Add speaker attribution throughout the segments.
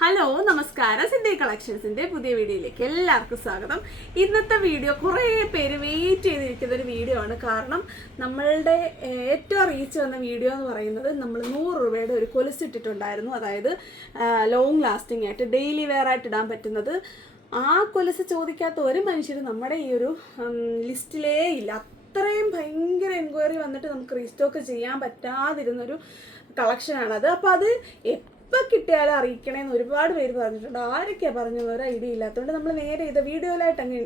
Speaker 1: Hello നമസ്കാരം. സിന്ധി കളക്ഷൻസിന്റെ പുതിയ വീഡിയോയിലേക്ക് എല്ലാവർക്കും സ്വാഗതം. ഇന്നത്തെ വീഡിയോ കുറേ പേര് വെയിറ്റ് ചെയ്തിരിക്കുന്ന ഒരു വീഡിയോ ആണ്. കാരണം നമ്മളുടെ ഏറ്റവും റീച്ച് വന്ന വീഡിയോ എന്ന് പറയുന്നത് നമ്മൾ നൂറ് രൂപയുടെ ഒരു കൊലുസിട്ടിട്ടുണ്ടായിരുന്നു. അതായത് ലോങ് ലാസ്റ്റിംഗ് ആയിട്ട് ഡെയിലി വെയർ ആയിട്ട് ഇടാൻ പറ്റുന്നത്. ആ കൊലുസ് ചോദിക്കാത്ത ഒരു മനുഷ്യരും നമ്മുടെ ഈ ഒരു ലിസ്റ്റിലേ ഇല്ല. അത്രയും ഭയങ്കര എൻക്വയറി വന്നിട്ട് നമുക്ക് റീസ്റ്റോക്ക് ചെയ്യാൻ പറ്റാതിരുന്നൊരു കളക്ഷനാണത് അപ്പോൾ അത് എപ്പോൾ കിട്ടിയാലും അറിയിക്കണേന്ന് ഒരുപാട് പേര് പറഞ്ഞിട്ടുണ്ട്. ആരൊക്കെയാണ് പറഞ്ഞു ഒരു ഐഡിയ ഇല്ലാത്തതുകൊണ്ട് നമ്മൾ നേരെ ഇത് വീഡിയോയിലായിട്ട് അങ്ങ്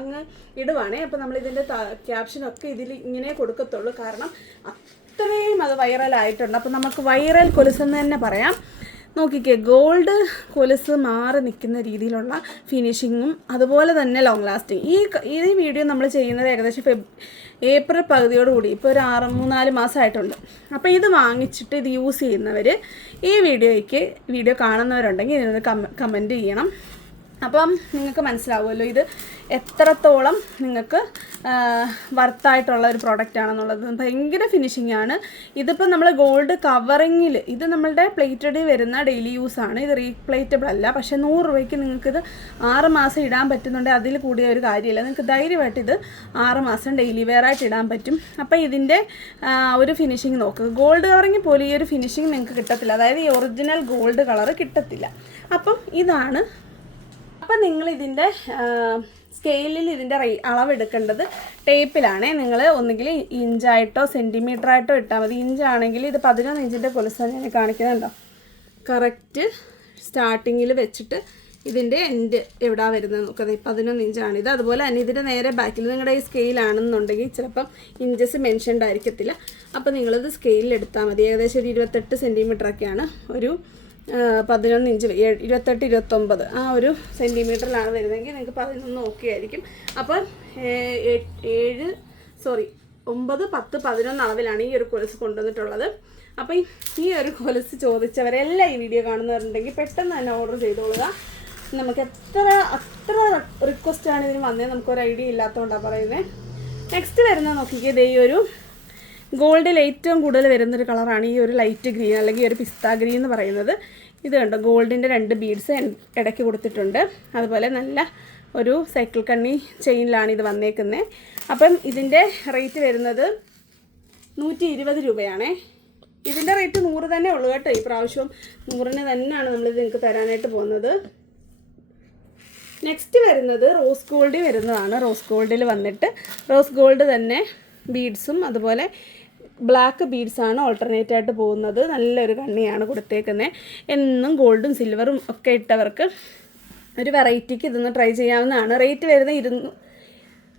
Speaker 1: അങ്ങ് ഇടുവാണേ. അപ്പോൾ നമ്മൾ ഇതിന്റെ ക്യാപ്ഷനൊക്കെ ഇതിൽ ഇങ്ങനെ കൊടുക്കത്തുള്ളൂ. കാരണം അത്രയും അത് വൈറലായിട്ടുണ്ട് അപ്പോൾ നമുക്ക് വൈറൽ കൊലുസെന്ന് തന്നെ പറയാം. നോക്കിക്കേ ഗോൾഡ് കൊലുസ് മാറി നിൽക്കുന്ന രീതിയിലുള്ള ഫിനിഷിങ്ങും അതുപോലെ തന്നെ ലോങ് ലാസ്റ്റിങ് ഈ ഈ വീഡിയോ നമ്മൾ ചെയ്യുന്നത് ഏകദേശം ഫെബ് ഏപ്രിൽ പകുതിയോടുകൂടി ഇപ്പോൾ ഒരു ആറ് മൂന്നാൽ മാസമായിട്ടുണ്ട് അപ്പോൾ ഇത് വാങ്ങിച്ചിട്ട് ഇത് യൂസ് ചെയ്യുന്നവർ ഈ വീഡിയോയ്ക്ക് വീഡിയോ കാണുന്നവരുണ്ടെങ്കിൽ ഇതിനൊന്ന് കമ കമന്റ് ചെയ്യണം. അപ്പം നിങ്ങൾക്ക് മനസ്സിലാവുമല്ലോ ഇത് എത്രത്തോളം നിങ്ങൾക്ക് വർത്തായിട്ടുള്ള ഒരു പ്രോഡക്റ്റ് ആണെന്നുള്ളത്. ഭയങ്കര ഫിനിഷിംഗ് ആണ്. ഇതിപ്പോൾ നമ്മൾ ഗോൾഡ് കവറിങ്ങിൽ ഇത് നമ്മളുടെ പ്ലേറ്റഡിൽ വരുന്ന ഡെയിലി യൂസ് ആണ്. ഇത് റീപ്ലേറ്റബിൾ അല്ല. പക്ഷേ നൂറ് രൂപയ്ക്ക് നിങ്ങൾക്കിത് ആറ് മാസം ഇടാൻ പറ്റുന്നുണ്ട്. അതിൽ കൂടിയ ഒരു കാര്യമില്ല. നിങ്ങൾക്ക് ധൈര്യമായിട്ട് ഇത് ആറ് മാസം ഡെയിലി വെയർ ആയിട്ട് ഇടാൻ പറ്റും. അപ്പോൾ ഇതിന്റെ ഒരു ഫിനിഷിംഗ് നോക്കുക ഗോൾഡ് കവറിങ് പോലും ഈ ഒരു ഫിനിഷിംഗ് നിങ്ങൾക്ക് കിട്ടത്തില്ല. അതായത് ഈ ഒറിജിനൽ ഗോൾഡ് കളർ കിട്ടത്തില്ല. അപ്പം ഇതാണ് അപ്പം നിങ്ങൾ ഇതിന്റെ സ്കെയിലിൽ ഇതിന്റെ റേ അളവെടുക്കേണ്ടത് ടേപ്പിലാണേ നിങ്ങൾ ഒന്നുകിൽ ഇഞ്ചായിട്ടോ സെന്റിമീറ്റർ ആയിട്ടോ ഇട്ടാൽ മതി. ഇഞ്ചാണെങ്കിൽ ഇത് പതിനൊന്ന് ഇഞ്ചിന്റെ കൊലുസാണ് ഞാൻ കാണിക്കുന്നുണ്ടോ? കറക്റ്റ് സ്റ്റാർട്ടിങ്ങിൽ വെച്ചിട്ട് ഇതിന്റെ എൻഡ് എവിടാ വരുന്നത് നോക്കുന്നത് പതിനൊന്ന് ഇഞ്ചാണിത് അതുപോലെ തന്നെ ഇതിന്റെ നേരെ ബാക്കിൽ നിങ്ങളുടെ ഈ സ്കെയിലാണെന്നുണ്ടെങ്കിൽ ചിലപ്പം ഇഞ്ചസ് മെൻഷൻഡ് ആയിരിക്കത്തില്ല. അപ്പോൾ നിങ്ങളിത് സ്കെയിലിൽ എടുത്താൽ മതി. ഏകദേശം ഒരു ഇരുപത്തെട്ട് സെന്റിമീറ്ററൊക്കെയാണ് ഒരു പതിനൊന്ന് ഇഞ്ച് ഇരുപത്തെട്ട് ഇരുപത്തൊമ്പത്. ആ ഒരു സെന്റിമീറ്ററിലാണ് വരുന്നതെങ്കിൽ നിങ്ങൾക്ക് പതിനൊന്ന് ഓക്കെ ആയിരിക്കും അപ്പം ഏഴ് സോറി ഒമ്പത് പത്ത് പതിനൊന്ന് അളവിലാണ് ഈ ഒരു കൊലുസ് കൊണ്ടുവന്നിട്ടുള്ളത്. അപ്പം ഈ- ഒരു കൊലുസ് ചോദിച്ചവരെല്ലാം ഈ വീഡിയോ കാണുന്നവരുണ്ടെങ്കിൽ പെട്ടെന്ന് തന്നെ ഓർഡർ ചെയ്തോളുക. നമുക്ക് എത്ര അത്ര റിക്വസ്റ്റാണ് ഇതിന് വന്നത് നമുക്കൊരു ഐഡിയ ഇല്ലാത്തതുകൊണ്ടാണ് പറയുന്നത്. നെക്സ്റ്റ് വരുന്ന നോക്കിക്കേ. ഈ ഒരു ഗോൾഡിൽ ഏറ്റവും കൂടുതൽ വരുന്നൊരു കളറാണ് ഈ ഒരു ലൈറ്റ് ഗ്രീൻ അല്ലെങ്കിൽ ഒരു പിസ്ത ഗ്രീൻ എന്ന് പറയുന്നത്. ഇത് കണ്ടോ? ഗോൾഡിന്റെ രണ്ട് ബീഡ്സ് ഇടയ്ക്ക് കൊടുത്തിട്ടുണ്ട്. അതുപോലെ നല്ല ഒരു സൈക്കിൾ കണ്ണി ചെയിനിലാണ് ഇത് വന്നേക്കുന്നത് അപ്പം ഇതിന്റെ റേറ്റ് വരുന്നത് നൂറ്റി ഇരുപത് രൂപയാണേ. ഇതിന്റെ റേറ്റ് നൂറ് തന്നെ ഉള്ളൂ കേട്ടോ. ഈ പ്രാവശ്യം നൂറിന് തന്നെയാണ് നമ്മളിത് നിങ്ങൾക്ക് തരാനായിട്ട് പോകുന്നത്. നെക്സ്റ്റ് വരുന്നത് റോസ് ഗോൾഡിൽ വരുന്നതാണ്. റോസ് ഗോൾഡിൽ വന്നിട്ട് റോസ് ഗോൾഡ് തന്നെ ബീഡ്സും അതുപോലെ ബ്ലാക്ക് ബീഡ്സാണ് ഓൾട്ടർനേറ്റ് ആയിട്ട് പോകുന്നത്. നല്ലൊരു കണ്ണിയാണ് കൊടുത്തേക്കുന്നത് എന്നും ഗോൾഡും സിൽവറും ഒക്കെ ഇട്ടവർക്ക് ഒരു വെറൈറ്റിക്ക് ഇതൊന്ന് ട്രൈ ചെയ്യാവുന്നതാണ്. റേറ്റ് വരുന്നത് ഇരുന്നൂ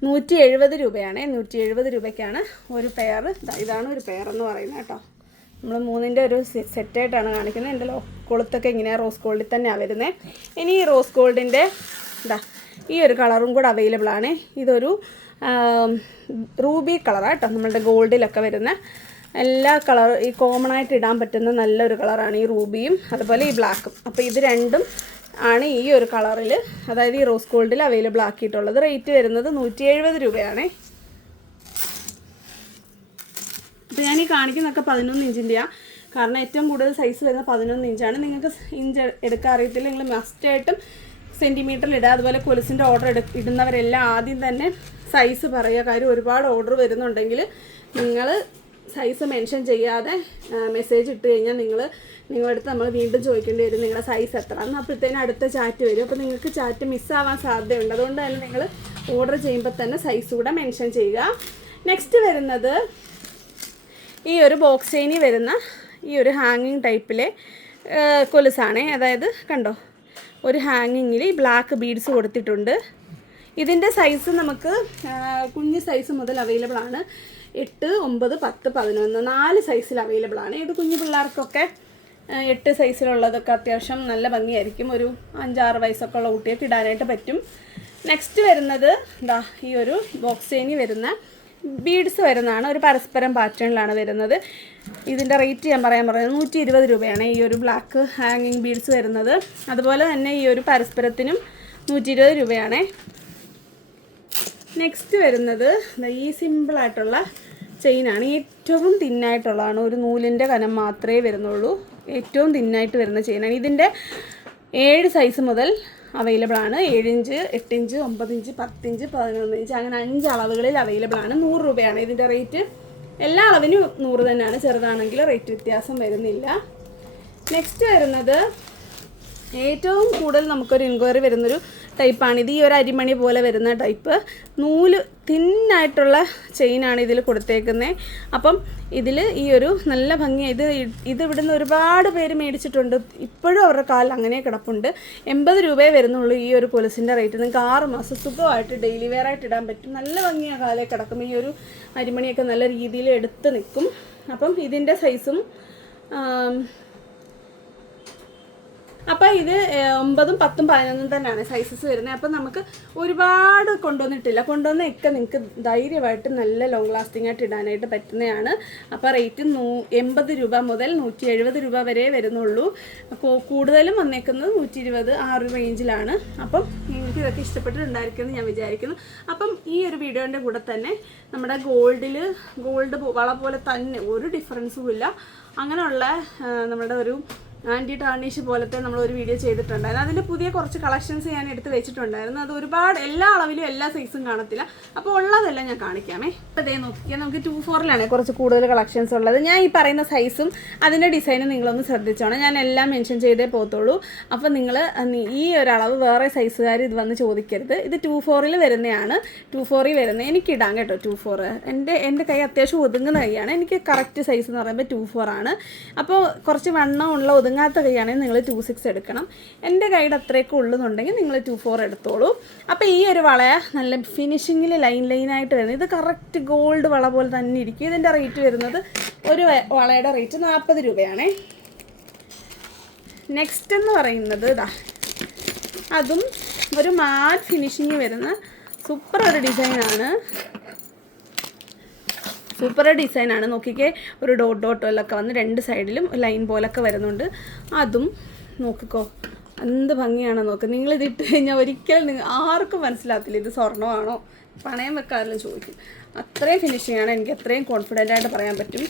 Speaker 1: നൂറ്റി എഴുപത് രൂപയാണ്. നൂറ്റി എഴുപത് രൂപയ്ക്കാണ് ഒരു പെയർ ഇതാണ് ഒരു പെയർ എന്ന് പറയുന്നത് കേട്ടോ. നമ്മൾ മൂന്നിന്റെ ഒരു സെറ്റായിട്ടാണ് കാണിക്കുന്നത്. എന്റെ ലോ കൊളുത്തൊക്കെ ഇങ്ങനെ റോസ് ഗോൾഡിൽ തന്നെയാണ് വരുന്നത് ഇനി ഈ റോസ് ഗോൾഡിന്റെ ഇതാ ഈ ഒരു കളറും കൂടെ അവൈലബിൾ ആണ്. ഇതൊരു റൂബി കളറാണ് കേട്ടോ നമ്മളുടെ ഗോൾഡിലൊക്കെ വരുന്ന. എല്ലാ കളർ ഈ കോമൺ ആയിട്ട് ഇടാൻ പറ്റുന്ന നല്ലൊരു കളറാണ് ഈ റൂബിയും അതുപോലെ ഈ ബ്ലാക്കും. അപ്പോൾ ഇത് രണ്ടും ആണ് ഈ ഒരു കളറിൽ അതായത് ഈ റോസ് ഗോൾഡിൽ അവൈലബിൾ ആക്കിയിട്ടുള്ളത്. റേറ്റ് വരുന്നത് നൂറ്റി എഴുപത് രൂപയാണേ. അപ്പോൾ ഞാൻ ഈ കാണിക്കുന്നൊക്കെ പതിനൊന്ന് ഇഞ്ചിന്റെയാണ് കാരണം ഏറ്റവും കൂടുതൽ സൈസ് വരുന്ന പതിനൊന്ന് ഇഞ്ചാണ്. നിങ്ങൾക്ക് ഇഞ്ച് എടുക്കാൻ അറിയത്തില്ല. നിങ്ങൾ മസ്റ്റായിട്ടും സെന്റിമീറ്ററിൽ ഇടുക അതുപോലെ കൊലുസിന്റെ ഓർഡർ എടു ഇടുന്നവരെല്ലാം ആദ്യം തന്നെ സൈസ് പറയുക. കാര്യം ഒരുപാട് ഓർഡർ വരുന്നുണ്ടെങ്കിൽ നിങ്ങൾ സൈസ് മെൻഷൻ ചെയ്യാതെ മെസ്സേജ് ഇട്ട് കഴിഞ്ഞാൽ നിങ്ങൾ നിങ്ങളടുത്ത് നമ്മൾ വീണ്ടും ചോദിക്കേണ്ടി വരും നിങ്ങളുടെ സൈസ് എത്ര? എന്നാൽ അപ്പോഴത്തേനും അടുത്ത ചാറ്റ് വരും. അപ്പോൾ നിങ്ങൾക്ക് ചാറ്റ് മിസ്സാവാൻ സാധ്യതയുണ്ട്. അതുകൊണ്ട് തന്നെ നിങ്ങൾ ഓർഡർ ചെയ്യുമ്പോൾ തന്നെ സൈസ് കൂടെ മെൻഷൻ ചെയ്യുക. നെക്സ്റ്റ് വരുന്നത് ഈ ഒരു ബോക്സ് ചെയിനി വരുന്ന ഈ ഒരു ഹാങ്ങിങ് ടൈപ്പിലെ കൊലുസാണേ. അതായത് കണ്ടോ? ഒരു ഹാങ്ങിങ്ങിൽ ബ്ലാക്ക് ബീഡ്സ് കൊടുത്തിട്ടുണ്ട്. ഇതിന്റെ സൈസ് നമുക്ക് കുഞ്ഞ് സൈസ് മുതൽ അവൈലബിൾ ആണ്. എട്ട് ഒമ്പത് പത്ത് പതിനൊന്ന് നാല് സൈസിൽ അവൈലബിൾ ആണ്. ഇത് കുഞ്ഞു പിള്ളേർക്കൊക്കെ എട്ട് സൈസിലുള്ളതൊക്കെ അത്യാവശ്യം നല്ല ഭംഗിയായിരിക്കും. ഒരു അഞ്ചാറ് വയസ്സൊക്കെ ഉള്ള കുട്ടിയൊക്കെ ഇടാനായിട്ട് പറ്റും. നെക്സ്റ്റ് വരുന്നത് ഇതാ ഈ ഒരു ബോക്സേനി വരുന്ന ബീഡ്സ് വരുന്നതാണ്. ഒരു പരസ്പരം പാറ്റേണിലാണ് വരുന്നത്. ഇതിന്റെ റേറ്റ് ഞാൻ പറയാൻ പറയുന്നത് നൂറ്റി ഇരുപത് രൂപയാണ് ഈ ഒരു ബ്ലാക്ക് ഹാങ്ങിങ് ബീഡ്സ് വരുന്നത്. അതുപോലെ തന്നെ ഈ ഒരു പരസ്പരത്തിനും നൂറ്റി ഇരുപത് രൂപയാണ്. നെക്സ്റ്റ് വരുന്നത് ഈ സിമ്പിളായിട്ടുള്ള ചെയിനാണ് ഏറ്റവും തിന്നായിട്ടുള്ളതാണ് ഒരു നൂലിന്റെ കനം മാത്രമേ വരുന്നുള്ളൂ. ഏറ്റവും തിന്നായിട്ട് വരുന്ന ചെയിനാണ് ഇതിന്റെ ഏഴ് സൈസ് മുതൽ അവൈലബിൾ ആണ്. ഏഴിഞ്ച് ഇഞ്ച് എട്ട് ഇഞ്ച് ഒമ്പത് ഇഞ്ച് പത്ത് ഇഞ്ച് പതിനൊന്ന് ഇഞ്ച് അങ്ങനെ അഞ്ച് അളവുകളിൽ അവൈലബിൾ ആണ്. നൂറ് രൂപയാണ്. ഇതിന്റെ റേറ്റ് എല്ലാ അളവിനും നൂറ് തന്നെയാണ്. ചെറുതാണെങ്കിൽ റേറ്റ് വ്യത്യാസം വരുന്നില്ല. നെക്സ്റ്റ് വരുന്നത് ഏറ്റവും കൂടുതൽ നമുക്കൊരു എൻക്വയറി വരുന്നൊരു ടൈപ്പാണ് ഇത് ഈ ഒരു അരിമണി പോലെ വരുന്ന ടൈപ്പ് നൂൽ തിന്നായിട്ടുള്ള ചെയിനാണ് ഇതിൽ കൊടുത്തേക്കുന്നത് അപ്പം ഇതിൽ ഈ ഒരു നല്ല ഭംഗി ഇത് ഇത് ഇവിടുന്ന് ഒരുപാട് പേര് മേടിച്ചിട്ടുണ്ട്. ഇപ്പോഴും അവരുടെ കാലിൽ അങ്ങനെ കിടപ്പുണ്ട്. എൺപത് രൂപയെ വരുന്നുള്ളൂ ഈ ഒരു കൊലുസിന്റെ റേറ്റ് നിങ്ങൾക്ക് ആറ് മാസം സുഖമായിട്ട് ഡെയിലി വെയർ ആയിട്ട് ഇടാൻ പറ്റും. നല്ല ഭംഗിയാണ് കാലേ കിടക്കും. ഈ ഒരു അരിമണിയൊക്കെ നല്ല രീതിയിൽ എടുത്ത് നിൽക്കും. അപ്പം ഇതിന്റെ സൈസും അപ്പോൾ ഇത് ഒമ്പതും പത്തും പതിനൊന്നും തന്നെയാണ് സൈസസ് വരുന്നത്. അപ്പോൾ നമുക്ക് ഒരുപാട് കൊണ്ടുവന്നിട്ടില്ല. കൊണ്ടുവന്നൊക്കെ നിങ്ങൾക്ക് ധൈര്യമായിട്ട് നല്ല ലോങ് ലാസ്റ്റിംഗ് ആയിട്ട് ഇടാനായിട്ട് പറ്റുന്നതാണ്. അപ്പോൾ റേറ്റ് നൂ എൺപത് രൂപ മുതൽ നൂറ്റി എഴുപത് രൂപ വരെ വരുന്നുള്ളൂ. അപ്പോൾ കൂടുതലും വന്നേക്കുന്നത് നൂറ്റി ഇരുപത് ആ ഒരു റേഞ്ചിലാണ് അപ്പം നിങ്ങൾക്ക് ഇതൊക്കെ ഇഷ്ടപ്പെട്ടിട്ടുണ്ടായിരിക്കുമെന്ന് ഞാൻ വിചാരിക്കുന്നു. അപ്പം ഈ ഒരു വീഡിയോന്റെ കൂടെ തന്നെ നമ്മുടെ ഗോൾഡിൽ ഗോൾഡ് വള പോലെ തന്നെ ഒരു ഡിഫറൻസും ഇല്ല. അങ്ങനെയുള്ള നമ്മുടെ ഒരു ആന്റി ടാർണിഷ് പോലത്തെ നമ്മൾ ഒരു വീഡിയോ ചെയ്തിട്ടുണ്ടായിരുന്നു. അതിന്റെ പുതിയ കുറച്ച് കളക്ഷൻസ് ഞാൻ എടുത്ത് വെച്ചിട്ടുണ്ടായിരുന്നു. അത് ഒരുപാട് എല്ലാ അളവിലും എല്ലാ സൈസും കാണത്തില്ല. അപ്പോൾ ഉള്ളതെല്ലാം ഞാൻ കാണിക്കാമേ. അപ്പോൾ അതേ നോക്കിയാൽ നമുക്ക് ടു ഫോറിലാണ് കുറച്ച് കൂടുതൽ കളക്ഷൻസ് ഉള്ളത്. ഞാൻ ഈ പറയുന്ന സൈസും അതിന്റെ ഡിസൈനും നിങ്ങളൊന്ന് ശ്രദ്ധിച്ചോണം. ഞാൻ എല്ലാം മെൻഷൻ ചെയ്തേ പോകത്തുള്ളൂ. അപ്പോൾ നിങ്ങൾ ഈ ഒരളവ് വേറെ സൈസുകാർ ഇത് വന്ന് ചോദിക്കരുത്. ഇത് ടു ഫോറിൽ വരുന്നതാണ്. ടു ഫോറിൽ വരുന്നത്. എനിക്കിടാം കേട്ടോ ടു ഫോർ എന്റെ എന്റെ കൈ അത്യാവശ്യം ഒതുങ്ങുന്ന കൈയാണ്. എനിക്ക് കറക്റ്റ് സൈസ് എന്ന് പറയുമ്പോൾ ടു ഫോർ ആണ്. അപ്പോൾ കുറച്ച് വണ്ണമുള്ള ഒതുങ്ങാത്ത കൈയാണെങ്കിൽ നിങ്ങൾ ടു സിക്സ് എടുക്കണം. എന്റെ കൈയുടെ അത്രയൊക്കെ ഉള്ളതുണ്ടെങ്കിൽ നിങ്ങൾ ടു ഫോർ എടുത്തോളൂ. അപ്പോൾ ഈ ഒരു വള നല്ല ഫിനിഷിങ്ങിൽ ലൈൻ ലൈനായിട്ട് വരുന്നത്. ഇത് കറക്റ്റ് ഗോൾഡ് വള പോലെ തന്നെ ഇരിക്കും. ഇതിന്റെ റേറ്റ് വരുന്നത് ഒരു വളയുടെ റേറ്റ് നാൽപ്പത് രൂപയാണേ. നെക്സ്റ്റ് എന്ന് പറയുന്നത് ഇതാ. അതും ഒരു മാറ്റ് ഫിനിഷിങ് വരുന്ന സൂപ്പർ ഒരു ഡിസൈനാണ് സൂപ്പർ ഡിസൈനാണ് നോക്കിക്കേ ഒരു ഡോട്ട് ഡോട്ടോലൊക്കെ വന്ന് രണ്ട് സൈഡിലും ലൈൻ പോലൊക്കെ വരുന്നുണ്ട്. അതും നോക്കിക്കോ എന്ത് ഭംഗിയാണോ നോക്ക്. നിങ്ങളിത് ഇട്ട് കഴിഞ്ഞാൽ ഒരിക്കലും നിങ്ങൾ ആർക്കും മനസ്സിലാത്തില്ല ഇത് സ്വർണമാണോ? പണയം വെക്കാറില്ല ചോദിക്കും. അത്രയും ഫിനിഷിംഗ് ആണ്. എനിക്ക് അത്രയും കോൺഫിഡന്റ് ആയിട്ട് പറയാൻ പറ്റും.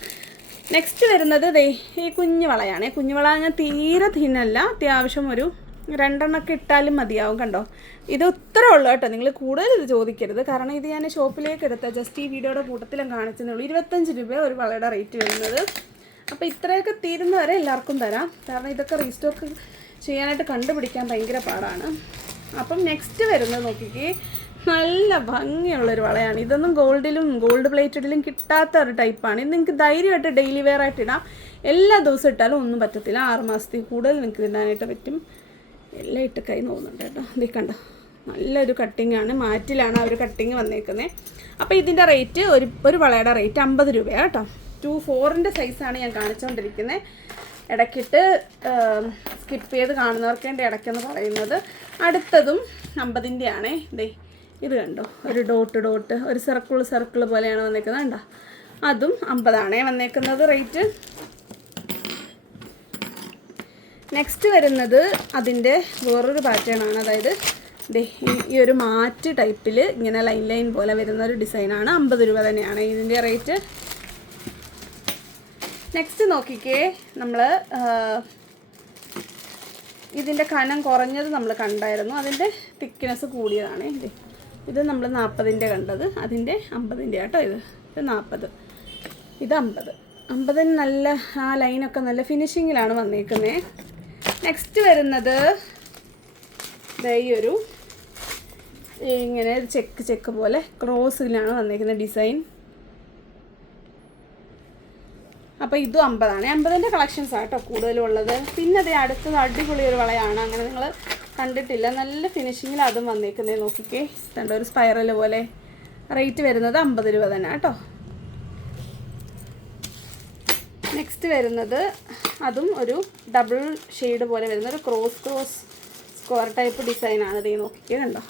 Speaker 1: നെക്സ്റ്റ് വരുന്നത് ദേ ഈ കുഞ്ഞു വളയാണ് കുഞ്ഞു ഞാൻ തീരെ തിന്നല്ല അത്യാവശ്യം ഒരു രണ്ടെണ്ണമൊക്കെ ഇട്ടാലും മതിയാവും കണ്ടോ? ഇത് ഉത്തരം ഉള്ളൂ കേട്ടോ. നിങ്ങൾ കൂടുതൽ ഇത് ചോദിക്കരുത്. കാരണം ഇത് ഞാൻ ഷോപ്പിലേക്ക് എടുത്ത ജസ്റ്റ് ഈ വീഡിയോയുടെ കൂട്ടത്തിലും കാണിച്ചതേ ഉള്ളൂ. ഇരുപത്തഞ്ച് രൂപ ഒരു വളയുടെ റേറ്റ് വരുന്നത്. അപ്പോൾ ഇത്രയൊക്കെ തീരുന്നവരെ എല്ലാവർക്കും തരാം. കാരണം ഇതൊക്കെ റീസ്റ്റോക്ക് ചെയ്യാനായിട്ട് കണ്ടുപിടിക്കാൻ ഭയങ്കര പാടാണ്. അപ്പം നെക്സ്റ്റ് വരുന്നത് നോക്കിക്കേ. നല്ല ഭംഗിയുള്ളൊരു വളയാണ്. ഇതൊന്നും ഗോൾഡിലും ഗോൾഡ് പ്ലേറ്റഡിലും കിട്ടാത്ത ഒരു ടൈപ്പാണ് ഇത് നിങ്ങൾക്ക് ധൈര്യമായിട്ട് ഡെയിലി വെയർ ആയിട്ട് ഇടാം. എല്ലാ ദിവസവും ഇട്ടാലും ഒന്നും പറ്റത്തില്ല. ആറ് മാസത്തിൽ കൂടുതൽ നിങ്ങൾക്ക് ഇടാനായിട്ട് പറ്റും. എല്ലാം ഇട്ട് കൈ നോക്കുന്നുണ്ട് കേട്ടോ. ഇത് കണ്ട? നല്ലൊരു കട്ടിംഗ് ആണ്. മാറ്റിലാണ് ആ ഒരു കട്ടിങ് വന്നേക്കുന്നത് അപ്പോൾ ഇതിന്റെ റേറ്റ് ഒരു ഒരു വളയുടെ റേറ്റ് അമ്പത് രൂപയാണ് കേട്ടോ. ടു ഫോറിന്റെ സൈസാണ് ഞാൻ കാണിച്ചുകൊണ്ടിരിക്കുന്നത് ഇടയ്ക്കിട്ട് സ്കിപ്പ് ചെയ്ത് കാണുന്നവർക്ക് വേണ്ടി ഇടയ്ക്കെന്ന് പറയുന്നത്. അടുത്തതും അമ്പതിന്റെ ആണ് ദേ ഇത് കണ്ടോ? ഒരു ഡോട്ട് ഡോട്ട് ഒരു സർക്കിൾ സർക്കിൾ പോലെയാണ് വന്നേക്കുന്നത്. കണ്ടോ? അതും അമ്പതാണേ വന്നേക്കുന്നത് റേറ്റ് നെക്സ്റ്റ് വരുന്നത് അതിന്റെ വേറൊരു പാറ്റേൺ ആണ്. അതായത് ഈ- ഒരു മാറ്റ് ടൈപ്പിൽ ഇങ്ങനെ ലൈൻ ലൈൻ പോലെ വരുന്ന ഒരു ഡിസൈനാണ് അമ്പത് രൂപ തന്നെയാണ് ഇതിന്റെ റേറ്റ് നെക്സ്റ്റ് നോക്കിക്കേ നമ്മൾ ഇതിന്റെ കനം കുറഞ്ഞത് നമ്മൾ കണ്ടായിരുന്നു. അതിന്റെ തിക്നെസ് കൂടിയതാണ്. ഇത് നമ്മൾ നാൽപ്പതിന്റെ കണ്ടത്. അതിന്റെ അമ്പതിന്റെ കേട്ടോ ഇത്. ഇത് നാൽപ്പത് ഇത് അമ്പത്. അമ്പതിന് നല്ല ആ ലൈനൊക്കെ നല്ല ഫിനിഷിങ്ങിലാണ് വന്നേക്കുന്നത് നെക്സ്റ്റ് വരുന്നത് ഈ ഒരു ഇങ്ങനെ ചെക്ക് ചെക്ക് പോലെ ക്രോസിലാണ് വന്നിരിക്കുന്ന ഡിസൈൻ. അപ്പോൾ ഇതും അമ്പതാണ്. അമ്പതിന്റെ കളക്ഷൻസ് ആട്ടോ കൂടുതലും ഉള്ളത് പിന്നെ അതേ അടുത്തത് അടിപൊളി ഒരു വളയാണ്. അങ്ങനെ നിങ്ങൾ കണ്ടിട്ടില്ല. നല്ല ഫിനിഷിങ്ങിൽ അതും വന്നേക്കുന്നത് നോക്കിക്കേ. കണ്ടോ ഒരു സ്പൈറൽ പോലെ. റേറ്റ് വരുന്നത് അമ്പത് രൂപ തന്നെ കേട്ടോ. നെക്സ്റ്റ് വരുന്നത് അതും ഒരു ഡബിൾ ഷെയ്ഡ് പോലെ വരുന്ന ഒരു ക്രോസ് ക്രോസ് സ്ക്വയർ ടൈപ്പ് ഡിസൈനാണ് ഇത് നോക്കിയത് കണ്ടോ?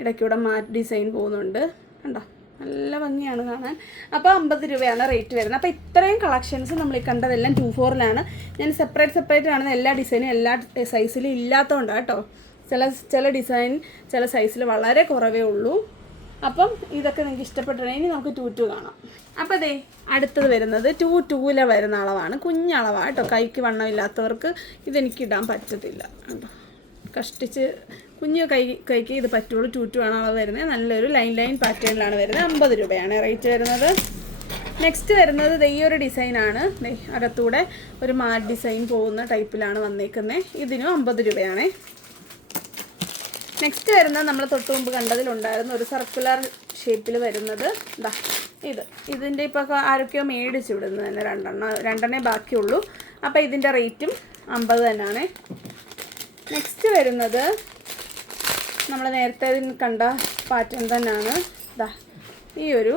Speaker 1: ഇടയ്ക്കൂടെ മാറ്റ് ഡിസൈൻ പോകുന്നുണ്ട്. കണ്ടോ? നല്ല ഭംഗിയാണ് കാണാൻ. അപ്പോൾ അമ്പത് രൂപയാണ് റേറ്റ് വരുന്നത്. അപ്പോൾ ഇത്രയും കളക്ഷൻസ് നമ്മൾ ഈ കണ്ടതെല്ലാം ടു ഫോറിലാണ് ഞാൻ സെപ്പറേറ്റ് സെപ്പറേറ്റ് കാണുന്ന എല്ലാ ഡിസൈനും എല്ലാ സൈസിലും ഇല്ലാത്തതുകൊണ്ടാണ് കേട്ടോ. ചില ചില ഡിസൈൻ ചില സൈസിൽ വളരെ കുറവേ ഉള്ളൂ. അപ്പം ഇതൊക്കെ നിങ്ങൾക്ക് ഇഷ്ടപ്പെട്ടിട്ടുണ്ടെങ്കിൽ ഇനി നമുക്ക് ടു ടു കാണാം. അപ്പോൾ അതെ അടുത്തത് വരുന്നത് ടു ടൂല വരുന്ന അളവാണ്. കുഞ്ഞളവാണ് കേട്ടോ. കൈക്ക് വണ്ണമില്ലാത്തവർക്ക് ഇതെനിക്ക് ഇടാൻ പറ്റത്തില്ല. കഷ്ടിച്ച് കുഞ്ഞു കൈ കൈക്ക് ഇത് പറ്റുള്ളൂ. ടു ടു ആണ് അളവ് വരുന്നത്. നല്ലൊരു ലൈൻ ലൈൻ പാറ്റേണിലാണ് വരുന്നത്. അമ്പത് രൂപയാണ് റേറ്റ് വരുന്നത്. നെക്സ്റ്റ് വരുന്നത് ദേ ഈ ഒരു ഡിസൈനാണ് അകത്തൂടെ ഒരു മാർ ഡിസൈൻ പോകുന്ന ടൈപ്പിലാണ് വന്നേക്കുന്നത് ഇതിനും അമ്പത് രൂപയാണേ. നെക്സ്റ്റ് വരുന്നത് നമ്മൾ തൊട്ട് മുമ്പ് കണ്ടതിലുണ്ടായിരുന്ന ഒരു സർക്കുലർ ഷേപ്പിൽ വരുന്നത്. ഇതാ. ഇത് ഇതിന്റെ ഇപ്പോൾ ആരൊക്കെയോ മേടിച്ചു വിടുന്നത് തന്നെ രണ്ടെണ്ണം രണ്ടെണ്ണേ ബാക്കിയുള്ളൂ. അപ്പോൾ ഇതിന്റെ റേറ്റും അമ്പത് തന്നെയാണ്. നെക്സ്റ്റ് വരുന്നത് നമ്മൾ നേരത്തെ കണ്ട പാറ്റേൺ തന്നെയാണ്. ഇതാ ഈ ഒരു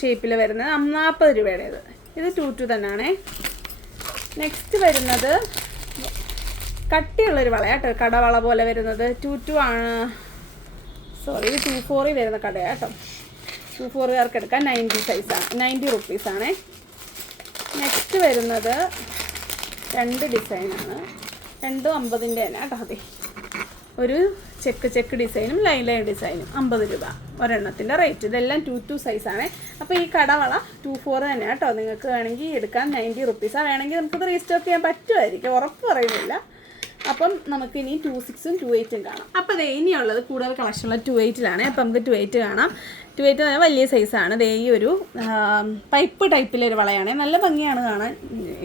Speaker 1: ഷേപ്പിൽ വരുന്നത് നാൽപ്പത് രൂപയുടേത്. ഇത് ടു ടു തന്നെയാണേ. നെക്സ്റ്റ് വരുന്നത് കട്ടിയുള്ളൊരു വളയാട്ടോ കടവള പോലെ വരുന്നത്. ടു ടു ആണ്. സോറി ടു ഫോറിൽ വരുന്ന കടയാട്ടോ ടു ഫോറുകാർക്ക് എടുക്കാൻ നയന്റി ആണ് നയന്റി റുപ്പീസാണേ നെക്സ്റ്റ് വരുന്നത് രണ്ട് ഡിസൈനാണ് രണ്ടും അമ്പതിന്റെ തന്നെ കേട്ടോ അതെ. ഒരു ചെക്ക് ചെക്ക് ഡിസൈനും ലൈൻ ലൈൻ ഡിസൈനും അമ്പത് രൂപ ഒരെണ്ണത്തിന്റെ റേറ്റ് ഇതെല്ലാം ടു ടു സൈസാണ് അപ്പോൾ ഈ കടവള ടു ഫോർ തന്നെ കേട്ടോ നിങ്ങൾക്ക് വേണമെങ്കിൽ എടുക്കാൻ നയന്റി റുപ്പീസാണ് വേണമെങ്കിൽ നമുക്കത് റീസ്റ്റോക്ക് ചെയ്യാൻ പറ്റുമായിരിക്കും ഉറപ്പ് പറയുന്നില്ല. അപ്പം നമുക്ക് ഇനി ടു സിക്സും ടു എയ്റ്റും കാണാം. അപ്പോൾ ദേ ഇനിയുള്ളത് കൂടുതൽ കളക്ഷനുള്ള ടു എയ്റ്റിലാണ് അപ്പം നമുക്ക് ടു എയ്റ്റ് കാണാം. ടു എയ്റ്റ് പറഞ്ഞാൽ വലിയ സൈസാണ് ദേ ഈ ഒരു പൈപ്പ് ടൈപ്പിലൊരു വളയാണ്. നല്ല ഭംഗിയാണ് കാണാൻ.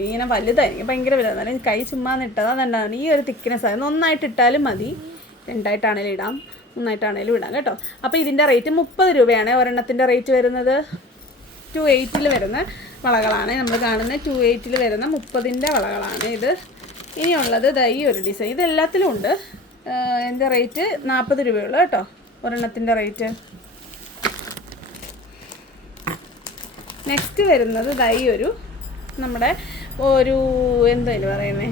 Speaker 1: ഇങ്ങനെ വലുതായിരിക്കും. ഭയങ്കര വലുതാണ്. കൈ ചുമ്മാ നിട്ടതാണ് അതുകൊണ്ടാണ് ഈ ഒരു തിക്നെസ് ആയിരുന്നു ഒന്നായിട്ട് ഇട്ടാലും മതി. രണ്ടായിട്ടാണേലും ഇടാം. മൂന്നായിട്ടാണേലും ഇടാം കേട്ടോ. അപ്പോൾ ഇതിന്റെ റേറ്റ് മുപ്പത് രൂപയാണ്. ഒരെണ്ണത്തിന്റെ റേറ്റ് വരുന്നത് ടു എയ്റ്റിൽ വരുന്ന വളകളാണ്. നമ്മൾ കാണുന്ന ടു എയ്റ്റിൽ വരുന്ന മുപ്പതിന്റെ വളകളാണ് ഇത്. ഇനിയുള്ളത് ദാ ഈ ഒരു ഡിസൈൻ ഇത് എല്ലാത്തിലും ഉണ്ട് എന്റെ റേറ്റ് നാൽപ്പത് രൂപയുള്ളൂ കേട്ടോ. ഒരെണ്ണത്തിന്റെ റേറ്റ് നെക്സ്റ്റ് വരുന്നത് ദാ ഈ ഒരു നമ്മുടെ ഒരു എന്തായാലും പറയുന്നേ?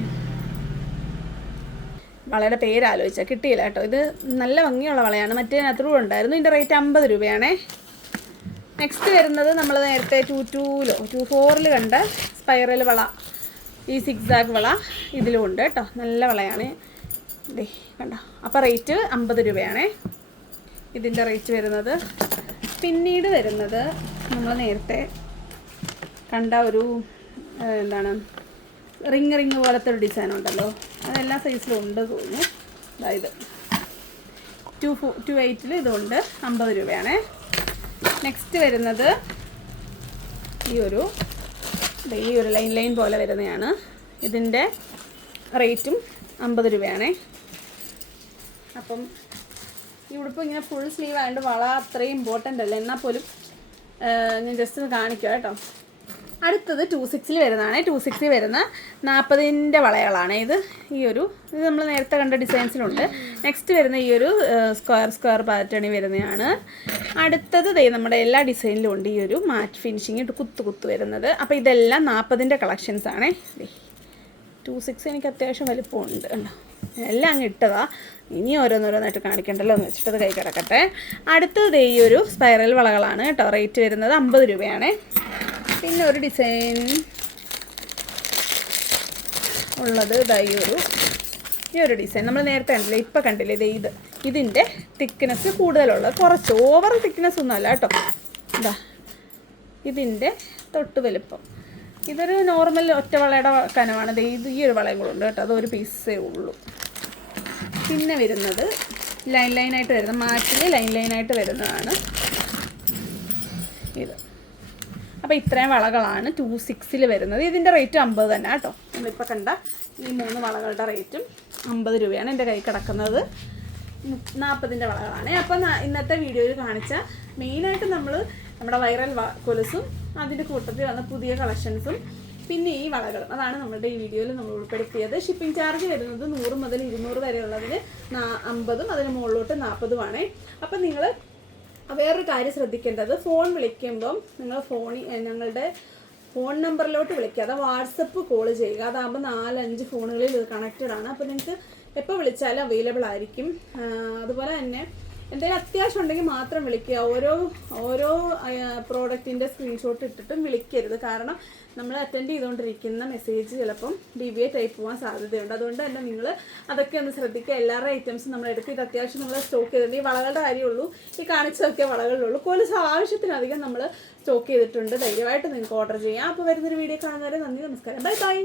Speaker 1: വളയുടെ പേര് ആലോചിച്ചാൽ കിട്ടിയില്ല കേട്ടോ. ഇത് നല്ല ഭംഗിയുള്ള വളയാണ്. മറ്റേതിനകത്തും ഉണ്ടായിരുന്നു. ഇതിന്റെ റേറ്റ് അമ്പത് രൂപയാണേ. നെക്സ്റ്റ് വരുന്നത് നമ്മൾ നേരത്തെ ടു ടൂലോ ടു ഫോറിൽ കണ്ട സ്പൈറൽ വള. ഈ സിക്സാഗ് വള ഇതിലും ഉണ്ട് കേട്ടോ നല്ല വളയാണ്. ദേ കണ്ടോ? അപ്പോൾ റേറ്റ് അമ്പത് രൂപയാണേ. ഇതിന്റെ റേറ്റ് വരുന്നത് പിന്നീട് വരുന്നത് നമ്മൾ നേരത്തെ കണ്ട ഒരു എന്താണ് റിങ് റിങ് പോലത്തെ ഒരു ഡിസൈൻ ഉണ്ടല്ലോ. അതെല്ലാ സൈസിലും ഉണ്ട് തോന്നുന്നു. അതായത് ടു ഫോ ടു എയ്റ്റിൽ ഇതുണ്ട്. അമ്പത് രൂപയാണേ. നെക്സ്റ്റ് വരുന്നത് ഈ ഒരു ഈ ഒരു ലൈൻ ലൈൻ പോലെ വരുന്നതാണ്. ഇതിന്റെ റേറ്റും അമ്പത് രൂപയാണേ. അപ്പം ഈ ഉടുപ്പ് ഇങ്ങനെ ഫുൾ സ്ലീവ് ആയതുകൊണ്ട് വള അത്രയും ഇമ്പോർട്ടന്റ് അല്ല. എന്നാൽ പോലും ഞാൻ ജസ്റ്റ് ഒന്ന് കാണിക്കാം കേട്ടോ. അടുത്തത് ടു സിക്സിൽ വരുന്നതാണ്. ടു സിക്സിൽ വരുന്ന നാൽപ്പതിന്റെ വളയകളാണ് ഇത് ഈ ഒരു ഇത് നമ്മൾ നേരത്തെ കണ്ട ഡിസൈൻസിലുണ്ട്. നെക്സ്റ്റ് വരുന്ന ഈ ഒരു സ്ക്വയർ സ്ക്വയർ പാറ്റേണിൽ വരുന്നതാണ്. അടുത്തത് ദൈ നമ്മുടെ എല്ലാ ഡിസൈനിലും ഉണ്ട് ഈ ഒരു മാറ്റ് ഫിനിഷിങ് കുത്തു കുത്തു വരുന്നത്. അപ്പോൾ ഇതെല്ലാം നാൽപ്പതിന്റെ കളക്ഷൻസ് ആണ്. ടു സിക്സ് എനിക്ക് അത്യാവശ്യം വലിപ്പമുണ്ട് കണ്ടോ? എല്ലാം അങ്ങ് ഇട്ടതാ. ഇനി ഓരോന്നോരോന്നായിട്ട് കാണിക്കണ്ടല്ലോ എന്ന് വെച്ചിട്ട് അത് കൈ കിടക്കട്ടെ. അടുത്തത് ഈ ഒരു സ്പൈറൽ വളകളാണ് കേട്ടോ. റേറ്റ് വരുന്നത് അമ്പത് രൂപയാണ്. പിന്നെ ഒരു ഡിസൈൻ ഉള്ളത് ഇതായി ഒരു ഈ ഒരു ഡിസൈൻ നമ്മൾ നേരത്തെ കണ്ടില്ലേ ഇപ്പം കണ്ടില്ലേ ഇത് ഇത് ഇതിന്റെ തിക്നെസ് കൂടുതലുള്ളത് കുറച്ച് ഓവർ തിക്നെസ് ഒന്നുമല്ല കേട്ടോ. ഇതാ ഇതിന്റെ തൊട്ട് വലുപ്പം. ഇതൊരു നോർമൽ ഒറ്റ വളയുടെ കനമാണ് ഇത് ഈ ഒരു വളയും കൂടെ ഉണ്ട് കേട്ടോ. അതൊരു പീസേ ഉള്ളൂ. പിന്നെ വരുന്നത് ലൈൻ ലൈനായിട്ട് വരുന്ന മാറ്റിൽ ലൈൻ ലൈനായിട്ട് വരുന്നതാണ് ഇത്. അപ്പോൾ ഇത്രയും വളകളാണ് ടു സിക്സിൽ വരുന്നത്. ഇതിന്റെ റേറ്റ് അമ്പത് തന്നെ കേട്ടോ നമ്മളിപ്പോൾ കണ്ട ഈ മൂന്ന് വളകളുടെ റേറ്റും അമ്പത് രൂപയാണ് എന്റെ കൈ കിടക്കുന്നത്. നാൽപ്പതിന്റെ വളകളാണ്. അപ്പം ഇന്നത്തെ വീഡിയോയിൽ കാണിച്ച മെയിനായിട്ട് നമ്മൾ നമ്മുടെ വൈറൽ കൊലസും അതിന്റെ കൂട്ടത്തിൽ വന്ന പുതിയ കളക്ഷൻസും പിന്നെ ഈ വളകളും. അതാണ് നമ്മുടെ ഈ വീഡിയോയിൽ നമ്മൾ ഉൾപ്പെടുത്തിയത്. ഷിപ്പിംഗ് ചാർജ് വരുന്നത് നൂറ് മുതൽ ഇരുന്നൂറ് വരെയുള്ളതിന് അമ്പതും അതിന് മുകളിലോട്ട് നാൽപ്പതുമാണേ അപ്പം നിങ്ങൾ വേറൊരു കാര്യം ശ്രദ്ധിക്കേണ്ടത് ഫോൺ വിളിക്കുമ്പം നിങ്ങൾ ഫോണിൽ ഞങ്ങളുടെ ഫോൺ നമ്പറിലോട്ട് വിളിക്കാതെ വാട്സപ്പ് കോൾ ചെയ്യുക. അതാകുമ്പോൾ നാലഞ്ച് ഫോണുകളിൽ കണക്റ്റഡ് ആണ്. അപ്പോൾ നിങ്ങൾക്ക് എപ്പോൾ വിളിച്ചാലും അവൈലബിൾ ആയിരിക്കും. അതുപോലെ തന്നെ എന്തെങ്കിലും അത്യാവശ്യം ഉണ്ടെങ്കിൽ മാത്രം വിളിക്കുക. ഓരോ ഓരോ പ്രോഡക്റ്റിന്റെ സ്ക്രീൻഷോട്ട് ഇട്ടിട്ടും വിളിക്കരുത്. കാരണം നമ്മൾ അറ്റൻഡ് ചെയ്തുകൊണ്ടിരിക്കുന്ന മെസ്സേജ് ചിലപ്പം ഡിവിയേറ്റ് ആയി പോകാൻ സാധ്യതയുണ്ട്. അതുകൊണ്ട് തന്നെ നിങ്ങൾ അതൊക്കെ ഒന്ന് ശ്രദ്ധിക്കുക. എല്ലാവരുടെ ഐറ്റംസും നമ്മൾ എടുക്കുക ഇത് അത്യാവശ്യം നമ്മൾ സ്റ്റോക്ക് ചെയ്തിട്ടുണ്ട്. ഈ വളകളുടെ കാര്യമുള്ളൂ. ഈ കാണിച്ചതൊക്കെ വളകളിലുള്ളൂ. കൊലുസ് ആവശ്യത്തിനധികം നമ്മൾ സ്റ്റോക്ക് ചെയ്തിട്ടുണ്ട്. ധൈര്യമായിട്ട് നിങ്ങൾക്ക് ഓർഡർ ചെയ്യാം. അപ്പോൾ വരുന്നൊരു വീഡിയോ കാണുന്നവരെ നന്ദി നമസ്കാരം. Bye bye